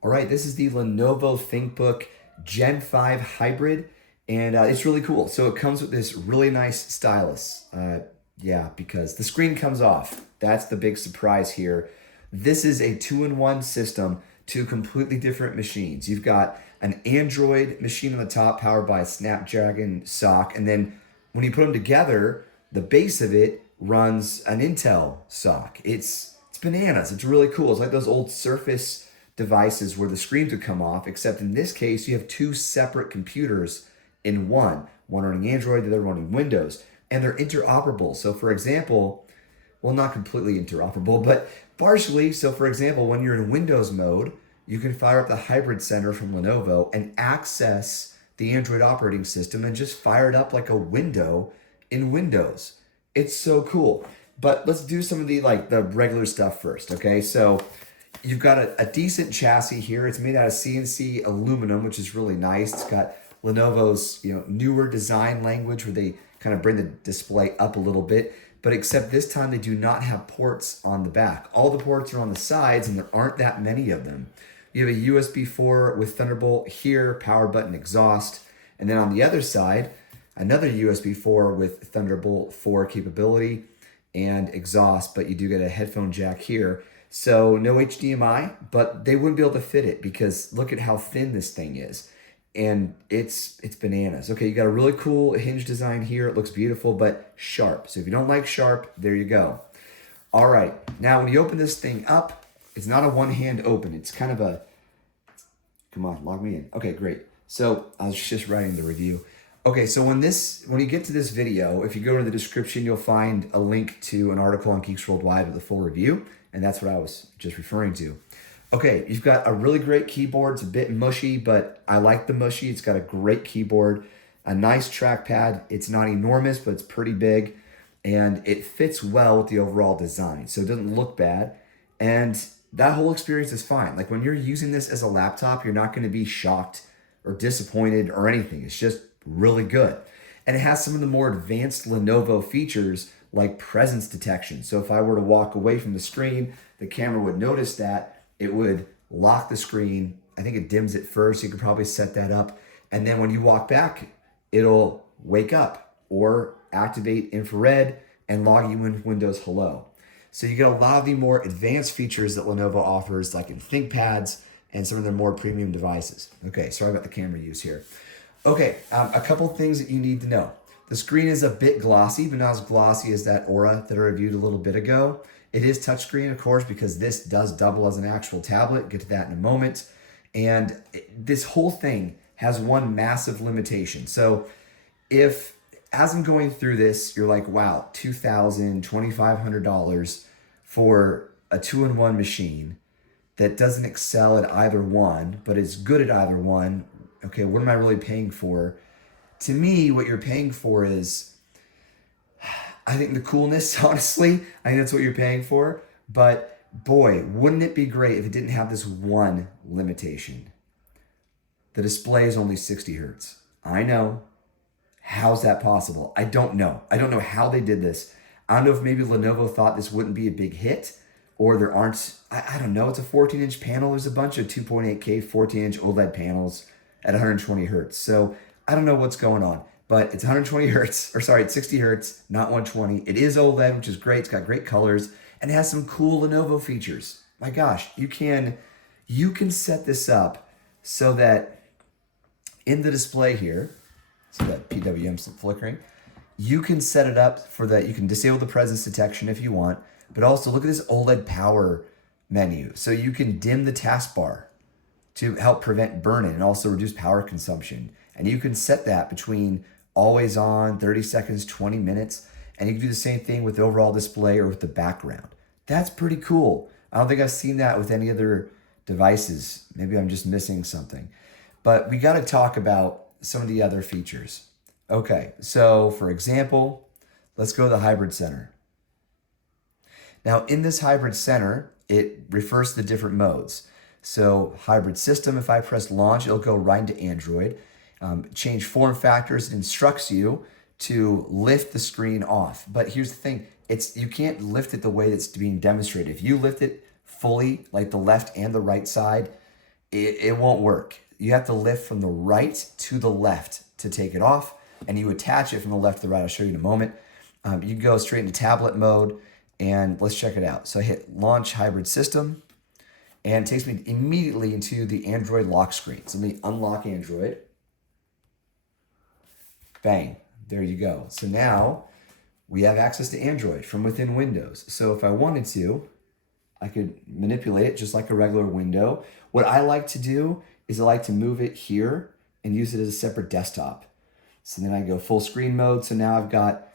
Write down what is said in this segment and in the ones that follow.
All right, this is the Lenovo ThinkBook Gen 5 Hybrid, and it's really cool. So it comes with this really nice stylus. Yeah, because the screen comes off. That's the big surprise here. This is a two-in-one system, two completely different machines. You've got an Android machine on the top powered by a Snapdragon SoC, and then when you put them together, the base of it runs an Intel SoC. It's bananas. It's really cool. It's like those old Surface devices where the screens would come off, except in this case, you have two separate computers in one running Android, the other running Windows, and they're interoperable. So, for example, well, not completely interoperable, but partially. So, for example, when you're in Windows mode, you can fire up the Hybrid Center from Lenovo and access the Android operating system and just fire it up like a window in Windows. It's so cool. But let's do some of the regular stuff first, okay? So you've got a decent chassis here. It's made out of CNC aluminum, which is really nice. It's got Lenovo's newer design language where they kind of bring the display up a little bit. But except this time they do not have ports on the back. All the ports are on the sides, and there aren't that many of them. You have a USB 4 with Thunderbolt here, power button, exhaust. And then on the other side, another USB 4 with Thunderbolt 4 capability and exhaust, but you do get a headphone jack here. So no HDMI, but they wouldn't be able to fit it because look at how thin this thing is. And it's bananas. Okay, you got a really cool hinge design here. It looks beautiful, but sharp. So if you don't like sharp, there you go. All right, now when you open this thing up, it's not a one-hand open. It's kind of a, come on, log me in. Okay, great. So I was just writing the review. Okay, so when you get to this video, if you go to the description, you'll find a link to an article on Geeks Worldwide with the full review, and that's what I was just referring to. Okay, you've got a really great keyboard. It's a bit mushy, but I like the mushy. It's got a great keyboard, a nice trackpad. It's not enormous, but it's pretty big, and it fits well with the overall design, so it doesn't look bad, and that whole experience is fine. Like when you're using this as a laptop, you're not going to be shocked or disappointed or anything. It's just really good. And it has some of the more advanced Lenovo features like presence detection. So if I were to walk away from the screen, the camera would notice that. It would lock the screen. I think it dims it first. You could probably set that up. And then when you walk back, it'll wake up or activate infrared and log you in Windows Hello. So you get a lot of the more advanced features that Lenovo offers, like in ThinkPads and some of their more premium devices. Okay, sorry about the camera use here. Okay, a couple things that you need to know. The screen is a bit glossy, but not as glossy as that Aura that I reviewed a little bit ago. It is touchscreen, of course, because this does double as an actual tablet. Get to that in a moment. And this whole thing has one massive limitation. So if, as I'm going through this, you're like, wow, $2,000, $2,500 for a two-in-one machine that doesn't excel at either one, but is good at either one, okay, what am I really paying for? To me, what you're paying for is, I think the coolness, honestly, I think that's what you're paying for. But boy, wouldn't it be great if it didn't have this one limitation? The display is only 60 hertz. I know. How's that possible? I don't know. I don't know how they did this. I don't know if maybe Lenovo thought this wouldn't be a big hit, or there aren't, I don't know. It's a 14-inch panel. There's a bunch of 2.8K 14-inch OLED panels at 120 hertz. So I don't know what's going on, but it's 120 hertz, or sorry, it's 60 hertz, not 120. It is OLED, which is great. It's got great colors and it has some cool Lenovo features. My gosh, you can set this up so that in the display here, see that PWM flickering, you can set it up for that. You can disable the presence detection if you want, but also look at this OLED power menu. So you can dim the taskbar to help prevent burn-in and also reduce power consumption. And you can set that between always on, 30 seconds, 20 minutes, and you can do the same thing with the overall display or with the background. That's pretty cool. I don't think I've seen that with any other devices. Maybe I'm just missing something. But we gotta talk about some of the other features. Okay, so for example, let's go to the Hybrid Center. Now in this Hybrid Center, it refers to the different modes. So hybrid system, if I press launch, it'll go right into Android. Change form factors, it instructs you to lift the screen off. But here's the thing, you can't lift it the way that's being demonstrated. If you lift it fully, like the left and the right side, it won't work. You have to lift from the right to the left to take it off, and you attach it from the left to the right. I'll show you in a moment. You can go straight into tablet mode, and let's check it out. So I hit launch hybrid system, and it takes me immediately into the Android lock screen. So let me unlock Android. Bang, there you go. So now we have access to Android from within Windows. So if I wanted to, I could manipulate it just like a regular window. What I like to do is I like to move it here and use it as a separate desktop. So then I go full screen mode. So now I've got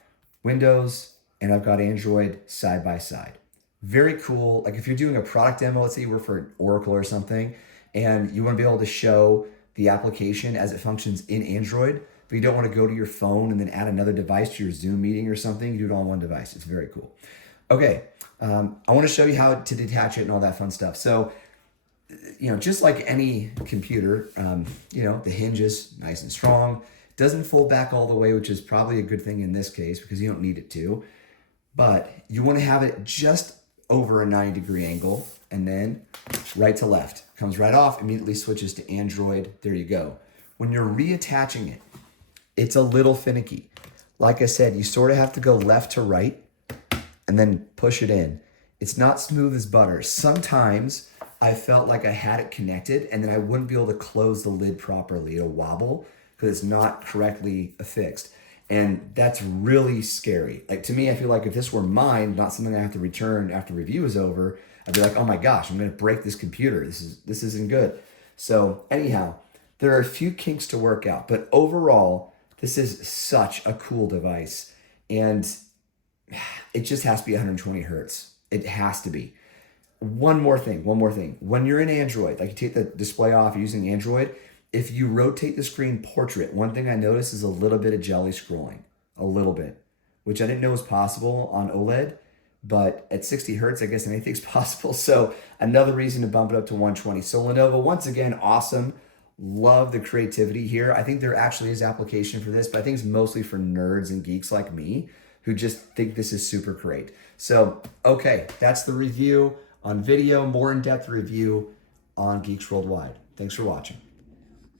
Windows and I've got Android side by side. Very cool. Like if you're doing a product demo, let's say you work for Oracle or something, and you want to be able to show the application as it functions in Android, but you don't want to go to your phone and then add another device to your Zoom meeting or something, you do it all on one device. It's very cool. Okay, I want to show you how to detach it and all that fun stuff. So, just like any computer, the hinge is nice and strong. Doesn't fold back all the way, which is probably a good thing in this case because you don't need it to. But you want to have it just over a 90-degree angle, and then right to left. Comes right off, immediately switches to Android. There you go. When you're reattaching it, it's a little finicky. Like I said, you sort of have to go left to right and then push it in. It's not smooth as butter. Sometimes I felt like I had it connected and then I wouldn't be able to close the lid properly. It'll wobble because it's not correctly affixed. And that's really scary. Like to me, I feel like if this were mine, not something I have to return after review is over, I'd be like, oh my gosh, I'm gonna break this computer. This isn't good. So anyhow, there are a few kinks to work out, but overall, this is such a cool device. And it just has to be 120 hertz. It has to be. One more thing. When you're in Android, like you take the display off using Android, if you rotate the screen portrait, one thing I noticed is a little bit of jelly scrolling, a little bit, which I didn't know was possible on OLED, but at 60 hertz, I guess anything's possible. So another reason to bump it up to 120. So Lenovo, once again, awesome. Love the creativity here. I think there actually is application for this, but I think it's mostly for nerds and geeks like me who just think this is super great. So, okay, that's the review on video, more in-depth review on Geeks Worldwide. Thanks for watching.